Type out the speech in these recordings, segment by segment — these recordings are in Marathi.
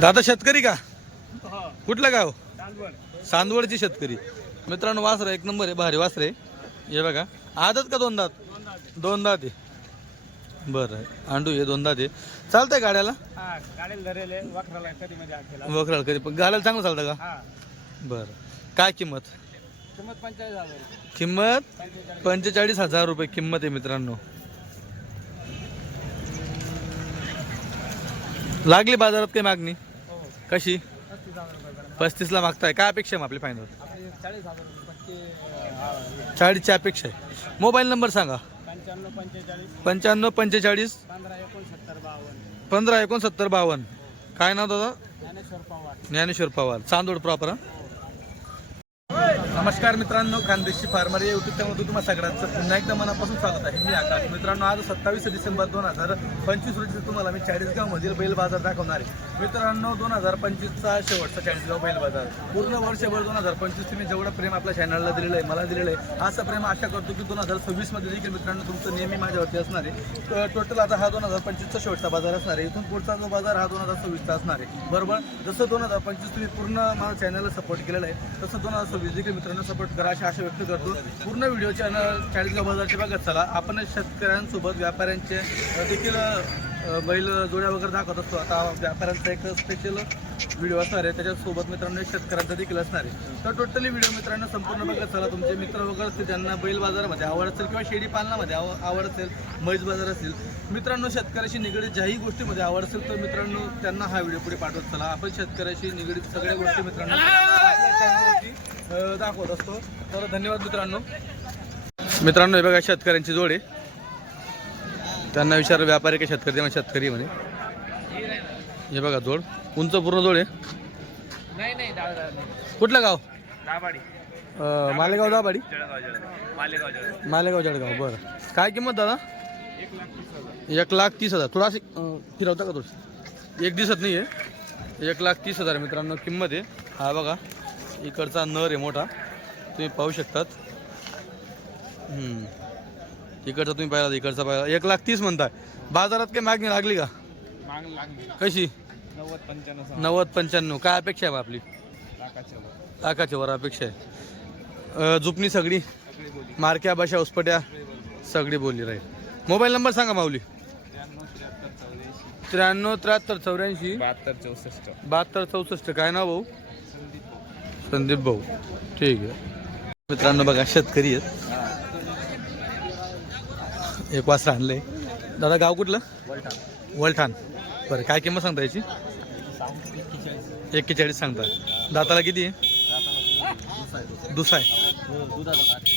दादा शेतकरी का? कुठलं गाव? चांदवडची शेतकरी. मित्रांनो वासर एक नंबर आहे भारी वासर. हे बघा. आदत का दोन दात? दोन दात. आहे. बरं आंडू आहे दोन दात आहे. चालतंय गाड्याला? हा वखराला कधी वखराला कधी पण घालायला चांगलं चालतं का? हा. बरं. काय किंमत? किंमत पंचेचाळीस हजार रुपये किंमत आहे मित्रांनो. लागली बाजारात काही मागणी? हो. कशी? पस्तीसला मागताय. काय अपेक्षा आहे मग आपली फायनल चाळीसची अपेक्षा आहे. मोबाईल नंबर सांगा. पंच्याण्णव पंचेचाळीस. पंधरा एकोणसत्तर बावन्न. काय नाव दादा? ज्ञानेश्वर पवार. ज्ञानेश्वर पवार. चांदोड प्रॉपर नमस्कार मित्रांनो खानदेशी फार्मर या युट्यूब चॅनलमध्ये तुम्हाला सगळ्यांचं पुन्हा एकदा मनापासून स्वागत आहे. मी आकाश. मित्रांनो आज सत्तावीस डिसेंबर दोन हजार पंचवीस रोजी तुम्हाला मी चाळीसगावमधील बैल बाजार दाखवणार आहे. मित्रांनो दोन हजार पंचवीसचा शेवटचा चाळीसगाव बैल बाजार पूर्ण वर्षभर दोन हजार पंचवीस तुम्ही जेवढं प्रेम आपल्या चॅनलला दिलेलं आहे मला दिलेलं आहे असं प्रेम आशा करतो की दोन हजार सव्वीसमध्ये देखील मित्रांनो तुमचं नेहमी माझ्यावरती असणार आहे. टोटल आता हा दोन हजार पंचवीसचा शेवटचा बाजार असणार आहे. इथून पुढचा जो बाजार हा दोन हजार सव्वीसचा असणार आहे. बरोबर? जसं दोन हजार पंचवीस तुम्ही पूर्ण माझ्या चॅनलला सपोर्ट केलेला आहे तसं दोन हजार सव्वीस देखील मित्रांनो सपोर्ट करा अशा आशा व्यक्त करतो. पूर्ण व्हिडिओ चॅनल चाळीसगाव बाजारचे बघत चला. आपण शेतकऱ्यांसोबत व्यापाऱ्यांचे देखील बैल जोड्या वगैरे दाखवत असतो. आता व्यापाऱ्यांचा एक स्पेशल व्हिडिओ असणार आहे. त्याच्यासोबत मित्रांनो शेतकऱ्यांचा देखील असणार आहे. तर टोटली व्हिडिओ मित्रांनो संपूर्ण बघत चला. तुमचे मित्र वगैरे असतील त्यांना बैल बाजारामध्ये आवड असेल किंवा शेळी पालनामध्ये आव आवड असेल म्हैस बाजार असेल मित्रांनो शेतकऱ्याशी निगडीत ज्याही गोष्टीमध्ये आवड असेल तर मित्रांनो त्यांना हा व्हिडिओ पुढे पाठवत चला. आपण शेतकऱ्याशी निगडीत सगळ्या गोष्टी मित्रांनो दाखवत असतो. तर धन्यवाद मित्रांनो. मित्रांनो हे बघा शेतकऱ्यांची जोड. आहे त्यांना विचार व्यापारी का शेतकरी? म्हणजे शेतकरी म्हणे. हे बघा जोड. उंच पूर्ण जोड आहे. कुठलं गाव? मालेगाव दाबाडी मालेगाव जळगाव. बरं. काय किंमत दादा? एक लाख तीस हजार. थोडा फिरवता का थोडी एक दिसत नाही आहे एक लाख तीस हजार मित्रांनो किंमत आहे. हा बघा. इकडचा नर आहे मोठा. तुम्ही पाहू शकतात. इकडचा तुम्ही पाहिला इकडचा पाहिला. एक लाख तीस म्हणताय. बाजारात काही मागणी लागली का? कशी? नव्वद पंच्याण्णव नव्वद पंच्याण्णव. काय अपेक्षा आहे आपली? लाखाच्या वर. अपेक्षा आहे. अ, जुपणी सगळी? मारक्या भाषा उसपट्या? सगळी बोलली राहील. मोबाईल नंबर सांगा माऊली. त्र्याण्णव त्र्याहत्तर चौऱ्याऐंशी. बहात्तर चौसष्ट. बहात्तर चौसष्ट. काय नाव भाऊ? संदीप भाऊ. ठीक आहे. मित्रांनो बघा शेतकरी आहेत. एक वाजता आणलंय. दादा गाव कुठलं? वलठाण. बरं काय किंमत सांगता याची? एक्केचाळीस सांगता. दाताला किती आहे? दुसा आहे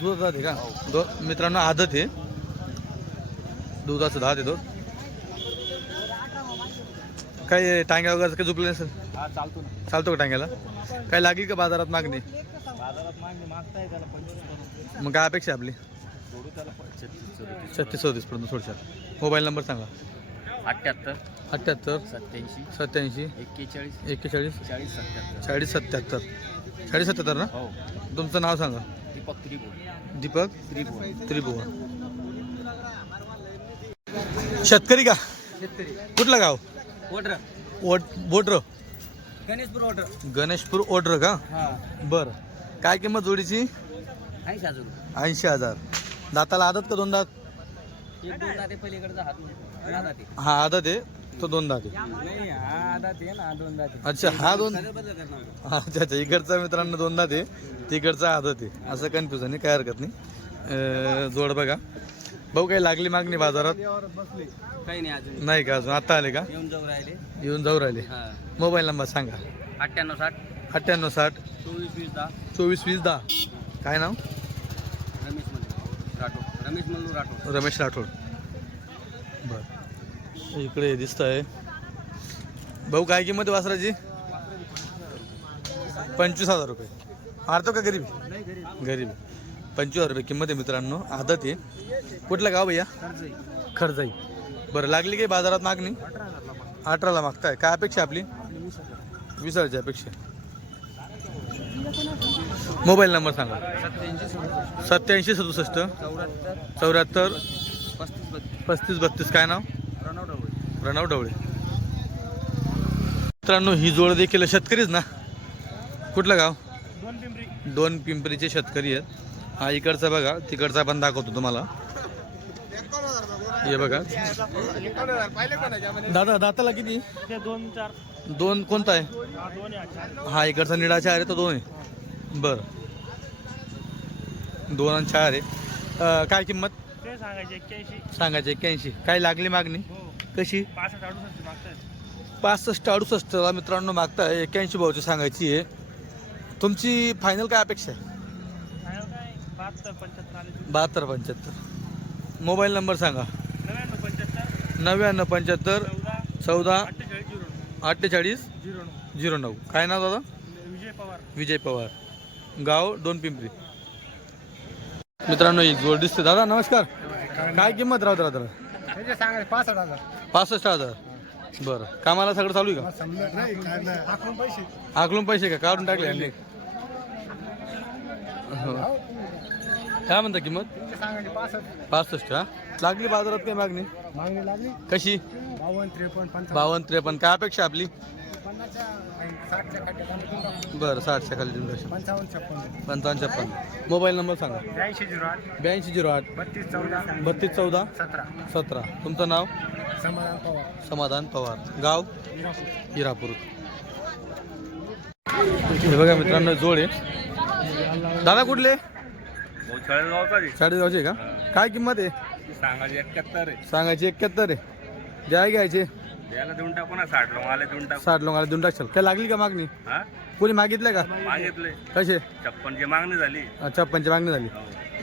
दुधात आहे का? दो मित्रांनो आदत आहे. दुधाचं दहा देतो. काही टांग्या वगैरे काही झुपलं सर हा चालतो ना. चालतो का टांग्याला? काय लागेल का बाजारात मागणी? बाजारात मागणी मागताय त्याला पंचवीस मग काय अपेक्षा आपली? सोडू त्याला छत्तीस चौतीस छत्तीस पर्यंत थोडशा मोबाईल नंबर सांगा. अठ्ठ्याहत्तर. अठ्ठ्याहत्तर. सत्याऐंशी. सत्याऐंशी. एक्केचाळीस. एक्केचाळीस. चाळीस सत्याहत्तर. चाळीस सत्याहत्तर. चाळीस सत्याहत्तर ना? हो. तुमचं नाव सांगा. दीपक त्रिभुवन. दीपक त्रिभुवन. त्रिभुवन. शेतकरी का? शेतकरी. कुठलं गाव? ओढर ओट बोटर गणेशपूर ओढर गणेशपूर ओड्र का? हा. बरं. काय किंमत जोडीची? ऐंशी हजार. रुपये ऐंशी हजार. दाताला आदत का दोन दात? दोन दाते हा दाते हा आदत आहे. तो दोन दात आहे. हा दाते दोन दाते अच्छा हा दोन अच्छा अच्छा. इकडचा मित्रांनो दोनदा ते तिकडचा आदत आहे. असं कन्फ्युजन आहे काय हरकत नाही. जोड बघा. भाऊ काही लागली मागणी बाजारात? काही नाही अजून. नाही का अजून? आता आले का? येऊन जाऊ राहिले. येऊन जाऊ राहिले. मोबाईल नंबर सांगा. अठ्ठ्याण्णव साठ. अठ्ठ्याण्णव साठ. चोवीस वीस दहा. चोवीस वीस दहा. काय नाव? रमेश मल्लू. राठोड. रमेश मल्लू राठोड. रमेश राठोड. बर. इकडे दिसत आहे भाऊ काय किंमत वासराची? पंचवीस हजार रुपये. मारतो का गरीब. गरीब. पंचवीस रुपये किंमत आहे मित्रांनो आदत आहे. कुठलं गाव भैया? खर्चाई बरं लागली काही बाजारात मागणी? अठराला मागताय. काय अपेक्षा आपली? वीस हजार वीस हजारची अपेक्षा. मोबाईल नंबर सांगा. सत्याऐंशी सदुसष्ट. चौऱ्याहत्तर. पस्तीस बत्तीस. काय नाव? प्रणव ढवळे ढवळे. मित्रांनो ही जोड देखील शेतकरीच ना? कुठलं गाव? दोन पिंपरी. दोन पिंपरीचे शेतकरी आहेत. हा इकडचा बघा तिकडचा पण दाखवतो तुम्हाला. हे बघा. दादा दाताला किती? दोन चार. दोन कोणता आहे? हा हा इकडचा निळा चार आहे तो दोन आहे. बरं. दोन आणि चार आहे. काय किंमत? सांगायचे एक्क्याऐंशी. काय लागली मागणी? हो. कशी? पासष्ट अडुसष्ट मित्रांनो मागताय. एक्क्याऐंशी भाऊची सांगायची आहे. तुमची फायनल काय अपेक्षा आहे? बहात्तर पंच्याहत्तर आले बहात्तर पंच्याहत्तर. मोबाईल नंबर सांगा. नव्याण्णव पंच्याहत्तर. नव्याण्णव पंच्याहत्तर. चौदा. अठ्ठेचाळीस झिरो नऊ. झिरो काय नाव दादा? विजय पवार. विजय पवार. गाव दोन पिंपरी. मित्रांनो एक जोड दिसते दादा नमस्कार. काय किंमत राहत राहत? सांगायचे पासष्ट हजार. पासष्ट हजार. बरं. कामाला सगळं चालू आहे का? समजत नाही आखून पैसे. आकलून पैसे का? काढून टाकले हो. काय म्हणता किंमत? त्याचे पासष्ट पासष्ट हा? लागली बाजारात काय मागणी? मागणी लागली कशी? बावन्न त्रेपन्न. पंचावन्न बावन्न त्रेपन्न काय अपेक्षा आपली? पन्नासच्या आणि साठच्या खड्ड्यात आम्ही देऊन टाकू. बरं साठच्या खाली देऊन टाकशील. पंचावन्न छप्पन्न पंचावन्न छप्पन. मोबाईल नंबर सांगा. ब्याऐंशी झिरो आठ. ब्याऐंशी झिरो आठ बत्तीस चौदा. बत्तीस चौदा सतरा. सतरा तुमचं नाव? समाधान पवार. समाधान पवार गाव? हिरापूर. हिरापूर. हे बघा मित्रांनो जोड आहे. दादा कुठले? चाळीसगावचे का? काय किंमत आहे? सांगायचे एकाहत्तर आहे. सांगायची एक्क्याहत्तर आहे. द्या घ्यायचे. याला देऊन टाकू ना साठ लोक आले देऊन टाकू. साठ लोकांना देऊन टाकशाल. काय लागली का मागणी? हा? कोणी मागितलं का? मागितले कसे? छप्पनची मागणी झाली. छप्पनची मागणी झाली.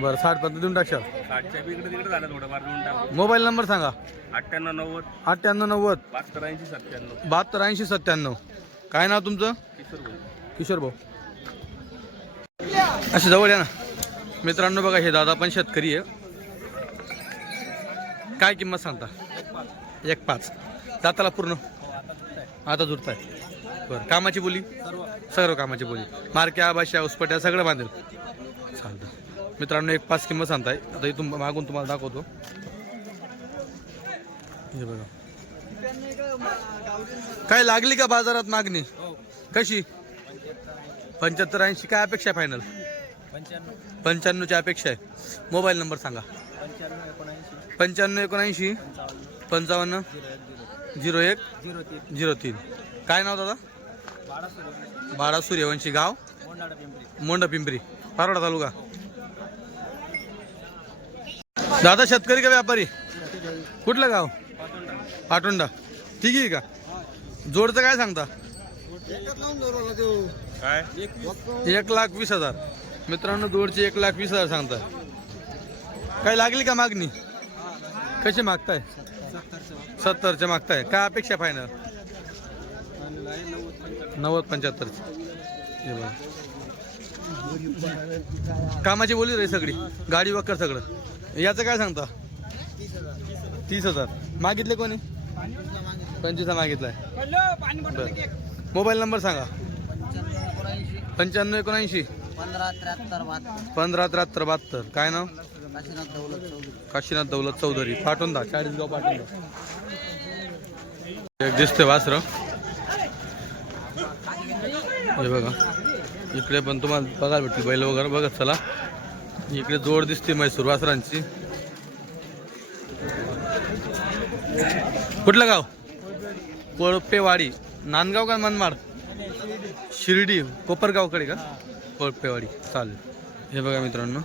बरं साठ पर्यंत देऊन टाकशाल. साठच्या बी इकडे तिकडे झालं थोडंफार देऊन टाकू. मोबाईल नंबर सांगा. अठ्ठ्याण्णव नव्वद. अठ्ठ्याण्णव नव्वद. बहात्तर ऐंशी सत्त्याण्णव. बहात्तर ऐंशी सत्त्याण्णव. काय नाव तुमचं? किशोर भाई किशोर भाऊ. असे जवळ या ना. मित्रांनो बघा हे दादा पण शेतकरी आहे. काय किंमत सांगता? एक पाच. दाताला पूर्ण? आता जुडताय. बरं कामाची बोली? सर्व कामाची बोली. मारक्या भाषा उसपट्या सगळं बांधेल. चालतं. मित्रांनो एक पाच किंमत सांगताय. आता इथून मागून तुम्हाला दाखवतो. हे बघा. काय लागली का बाजारात मागणी? कशी? पंच्याहत्तर ऐंशी. काय अपेक्षा आहे फायनल पंच्याण्णवची अपेक्षा आहे. मोबाईल नंबर सांगा. पंच्याण्णव एकोणऐंशी. पंचावन्न. झिरो एक. झिरो तीन. काय नाव दादा? बाळा सूर्यवंशी. गाव? मोंडा पिंपरी. पारोडा तालुका. दादा शेतकरी का व्यापारी? कुठलं गाव? पाटोंडा. ठीक आहे का? जोडचं काय सांगता? काय? एक लाख वीस हजार. मित्रांनो जोडचे एक लाख वीस हजार सांगता काय लागली का मागणी? कशी मागताय? सत्तरच्या मागताय. काय अपेक्षा फायनल नव्वद पंच्याहत्तरची. कामाची बोली रे सगळी. गाडी वक्कर सगळं. याचं काय सांगता? तीस हजार. मागितले कोणी? पंचवीसला मागितलाय. बरं. मोबाईल नंबर सांगा. पंच्याण्णव एकोणऐंशी. पंधरा त्र्याहत्तर बहात्तर. पंधरा त्र्याहत्तर बहात्तर. काय नाव? काशीनाथ दौलत चौधरी. काशीनाथ दौलत चौधरी. पाटोंदा चाळीसगाव पाटोंदा एक दिसते वासर. हे बघा. इकडे पण तुम्हाला बघायला भेटतील बैल वगैरे. बघत चला. इकडे जोड दिसते म्हैसूर वासरांची. कुठलं गाव? कोळपेवाडी. नांदगाव का मनमाड? शिर्डी. कोपरगावकडे का? कोळपेवाडी चालेल. हे बघा मित्रांनो.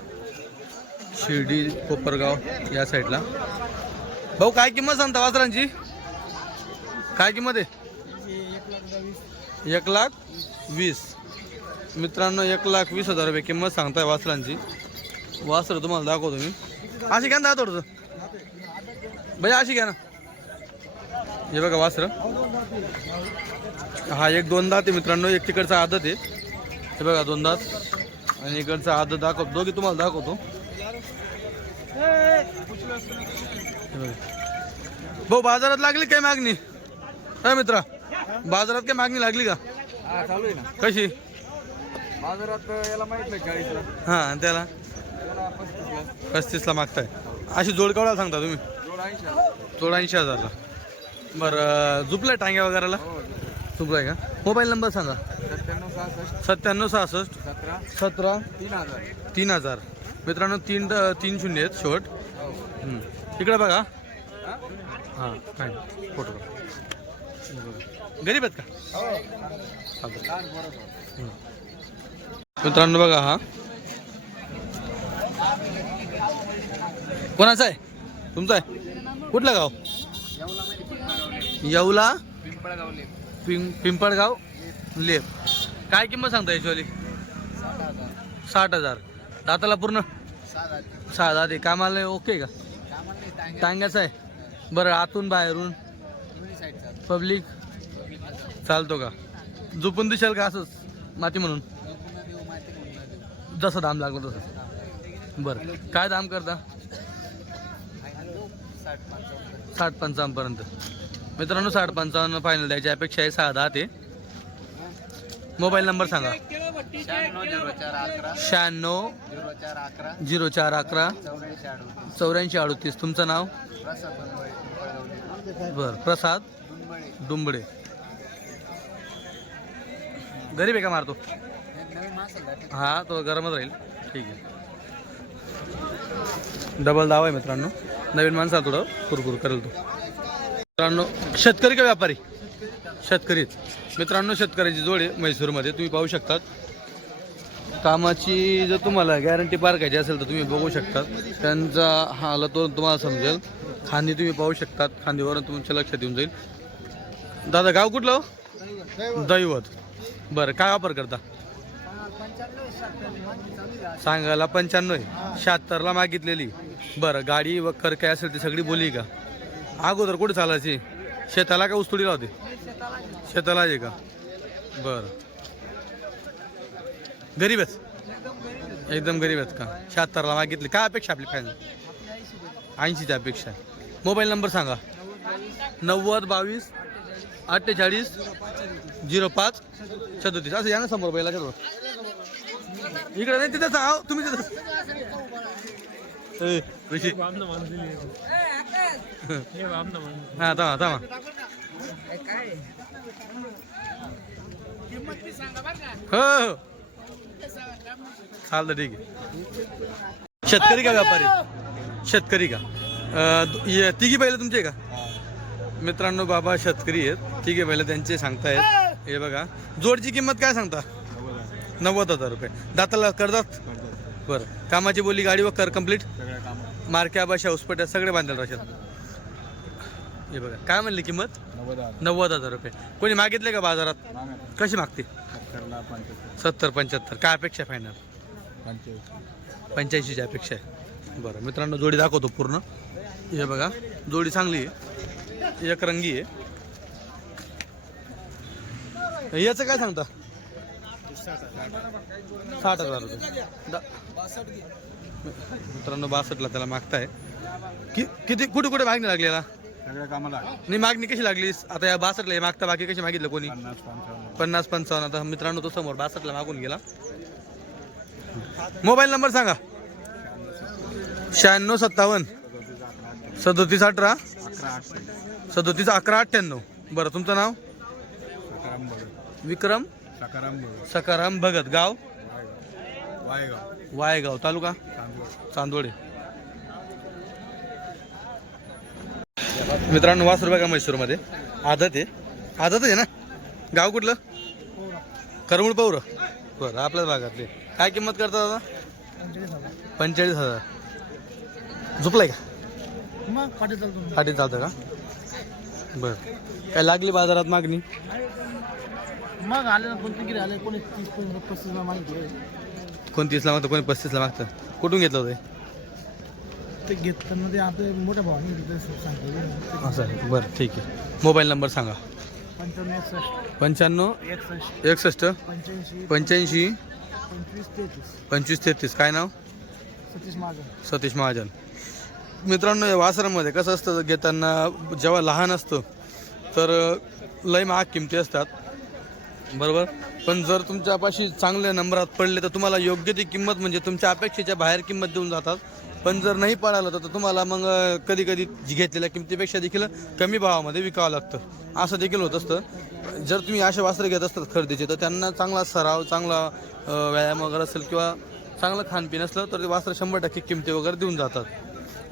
शिर्डी कोपरगाव या साईडला. भाऊ काय किंमत सांगता वासरांची? काय किंमत आहे? एक लाख वीस. मित्रांनो एक लाख वीस हजार रुपये किंमत सांगताय वासरांची. वासर तुम्हाला दाखवतो मी. अशी घ्या ना थोडस. भैया अशी घ्या ना. हे बघा वासर. हा एक दोन दात आहे मित्रांनो. एक तिकडचा आदत आहे. हे बघा दोन दात. आणि इकडचा आदत दाखवतो दोघी तुम्हाला दाखवतो. भाऊ बाजारात लागली काय मागणी? काय मित्रा बाजारात काय मागणी लागली का? चालू आहे ना. कशी? बाजारात याला माहीत नाही चाळीसला. हा आणि त्याला? पस्तीसला. मागताय. अशी जोड केवढा सांगता तुम्ही? जोड ऐंशी जोड ऐंशी हजारला. बरं झुपलं टांग्या वगैरेला? हो आहे का? मोबाईल नंबर सांगा. सहासष्ट सत्त्याण्णव सहासष्ट. सतरा. सतरा. तीन हजार. तीन हजार. मित्रांनो तीन तीन शून्य आहेत शेवट. हम्म. इकडे बघा. हां? काय फोटो गरीब आहेत का? चालतं. हम्म. मित्रांनो बघा हा. कोणाचा आहे? तुमचा आहे? कुठलं गाव? येवला? पिंपळगावले. पिं पिंपळगाव? लेप. काय किंमत सांगता याच्यावाली? साठ हजार. दाताला पूर्ण? सहा दाते कामाला ओके का? टांग्याचं आहे. बरं आतून बाहेरून? पब्लिक? चालतो का? झोपून दिशाल का असंच? माती म्हणून? जसं दाम लागलं तसं. बरं. काय दाम करता? साठ पंचावन्नपर्यंत मित्रांनो साठ पंचावन्न फायनल द्यायची अपेक्षा आहे. सहा दहा ते मोबाईल नंबर सांगा. शहाण्णव झिरो चार अकरा चौऱ्याऐंशी अडतीस. तुमचं नाव? बर बरं प्रसाद डुंबडे गरीब आहे का मारतो? हा तो गरमच राहील. ठीक आहे. डबल दावा आहे मित्रांनो. नवीन माणसा थोडं कुरकुर करेल तो. मित्रांनो शेतकरी का व्यापारी? शेतकरीच. मित्रांनो शेतकऱ्याची जोड म्हैसूरमध्ये तुम्ही पाहू शकतात. कामाची जर तुम्हाला गॅरंटी पारखायची असेल तर तुम्ही बघू शकतात. त्यांचा हाल तो तुम्हाला समजेल. खांदी तुम्ही पाहू शकतात. खांदीवरून तुमच्या लक्षात येऊन जाईल. दादा गाव कुठलं हो? दैवत. बरं काय वापर करता? सांगायला पंच्याण्णव आहे. शहात्तरला मागितलेली. बरं गाडी व कर काय असेल ती सगळी बोली का? अगोदर कुठे चालायची? शेताला का उस्तुडीला होते? शेताला आहे. का? बरं. गरीब आहेत? एकदम गरीब आहेत. का? शहात्तरला मागितली. काय अपेक्षा आपली फायनल ऐंशीची अपेक्षा आहे. मोबाईल नंबर सांगा. नव्वद बावीस अठ्ठेचाळीस झिरो पाच सदोतीस. असं या ना समोर बैला इकडे नाही तिथं तुम्ही तिथं हा थांबा थांबा. हो हो. चालतं ठीक आहे. शेतकरी का व्यापारी? शेतकरी का? ये- तिघी बैल तुमचे का? मित्रांनो बाबा शेतकरी आहेत. तिघे बैल त्यांचे सांगतायत. हे बघा. जोडची किंमत काय सांगता? नव्वद हजार रुपये. दाताला करतात बरं. कामाची बोली गाडी व कर कंप्लीट मारक्या भाषा उसपट्या सगळे बांधेल राशात हे बघा काय म्हणली किंमत? नव्वद हजार. रुपये. कोणी मागितले का बाजारात? कशी मागते? सत्तर पंच्याहत्तर. काय अपेक्षा फायनल पंच्याऐंशीची अपेक्षा आहे. बरं मित्रांनो जोडी दाखवतो पूर्ण. हे बघा जोडी चांगली आहे. एक रंगी आहे. याचं काय सांगता? साठ हजार रुपये. मित्रांनो बासष्टला त्याला मागताय. कि किती कुठे कुठे मागणी लागली याला सगळ्या कामाला नाही मागणी कशी लागली? आता या बासष्टला मागता बाकी कशी मागितलं कोणी? पन्नास पंचावन्न. आता मित्रांनो तो समोर बासष्टला मागून गेला. मोबाईल नंबर सांगा. शहाण्णव सत्तावन्न. सदोतीस अठरा. सदोतीस अकरा अठ्ठ्याण्णव. बरं तुमचं नाव? विक्रम? सकाराम भगत. सकाराम भगत गाव? वायगाव. वायगाव वायगाव तालुका? तांदूळ चांदोडे मित्रांनो वासरू बघा म्हैसूरमध्ये. आदत आहे. आदत आहे ना? गाव कुठलं? करमुळ पौर. बरं आपल्याच भागातले. काय किंमत करता दादा? पंचेचाळीस हजार. झोपलाय का? मग पाठी चालतो. पाठी चालतं का? बरं. काय लागली बाजारात मागणी? मग आले ना कोणते किती आले कोणी तीस पस्तीस मागितले कोण तीसला मागतं कोणी पस्तीसला मागतं? कुठून घेतलं होतं? ते घेताना ते आपले मोठ्या भावाने सांगतो. असं आहे. बरं ठीक आहे. मोबाईल नंबर सांगा. पंच्याण्णव एकसष्ट. पंच्याण्णव एकसष्ट. एकसष्ट. पंच्याऐंशी. पंच्याऐंशी. पंचवीस तेहतीस. पंचवीस तेहतीस. काय नाव? सतीश महाजन. सतीश महाजन. मित्रांनो या वासरामध्ये कसं असतं घेताना जेव्हा लहान असतं तर लय महाग किमती असतात. बरोबर? पण जर तुमच्यापाशी चांगल्या नंबरात पडले तर तुम्हाला योग्य ती किंमत म्हणजे तुमच्या अपेक्षेच्या बाहेर किंमत देऊन जातात. पण जर नाही पळालं तर तुम्हाला मग कधी कधी घेतलेल्या किमतीपेक्षा देखील कमी भावामध्ये विकावं लागतं. असं देखील होत असतं. जर तुम्ही असे वास्त्र घेत असतात खरेदीचे तर त्यांना चांगला सराव चांगला व्यायाम वगैरे असेल किंवा चांगलं खाणपिन असलं तर ते वासरं शंभर टक्के किमती वगैरे देऊन जातात.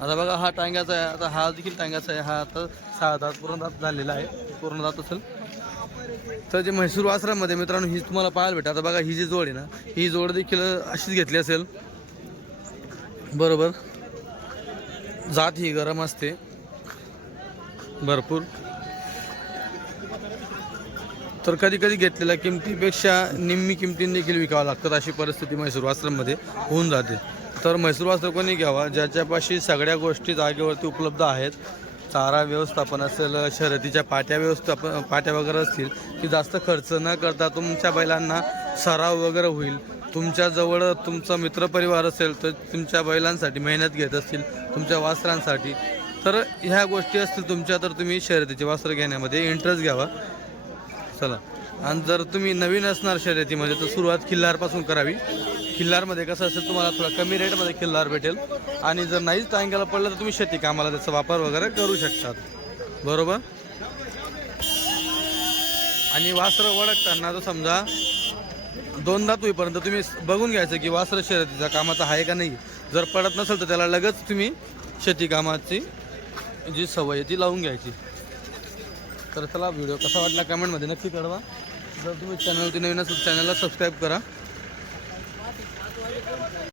आता बघा हा टांग्याचा आहे. आता हा देखील टांग्याचा आहे. हा आता सहा दात पूर्ण दात झालेला आहे. पूर्ण दात असेल. तर जे म्हैसूर वासरामध्ये मित्रांनो ही तुम्हाला पाहायला भेटा आता बघा ही जी जोड आहे ना ही जोड देखील अशीच घेतली असेल. बरोबर. जात ही गरम असते. भरपूर. तर कधी कधी घेतलेल्या किमतीपेक्षा निम्मी किमतीने देखील विकावं लागतात अशी परिस्थिती म्हैसूर वास्त्रामध्ये होऊन जाते. तर म्हैसूर वास्त्र कोणी घ्यावा? ज्याच्यापाशी सगळ्या गोष्टी जागेवरती उपलब्ध आहेत. चारा व्यवस्थापन असेल शर्यतीच्या पाट्या व्यवस्थापन पाट्या वगैरे असतील की जास्त खर्च न करता तुमच्या बैलांना सराव वगैरे होईल. तुमच्याजवळ तुमचा मित्रपरिवार असेल तर तुमच्या बैलांसाठी मेहनत घेत असतील तुमच्या वासरांसाठी. तर ह्या गोष्टी असतील तुमच्या तर तुम्ही शर्यतीचे वस्त्र घेण्यामध्ये इंटरेस्ट घ्यावा. चला. आणि जर तुम्ही नवीन असणार शर्यतीमध्ये तर सुरुवात खिल्लारपासून करावी. खिल्लारमध्ये कसं असेल तुम्हाला थोडा कमी रेटमध्ये खिल्लार भेटेल. आणि जर नाहीच टांग्याला पडलं तर तुम्ही शेती कामाला त्याचा वापर वगैरे करू शकतात. बरोबर? आणि वासरं ओळखताना तर समजा दोनदा होईपर्यंत तुम्ही बघून घ्यायचं की वासरं शर्यतीचा कामाचा आहे का नाही. जर पडत नसेल तर त्याला लगेच तुम्ही शेती कामाची जी सवय आहे ती लावून घ्यायची. तर चला व्हिडिओ कसा वाटला कमेंटमध्ये नक्की कळवा. जर तुम्ही चॅनलवरती नवीन असेल चॅनलला सबस्क्राईब करा.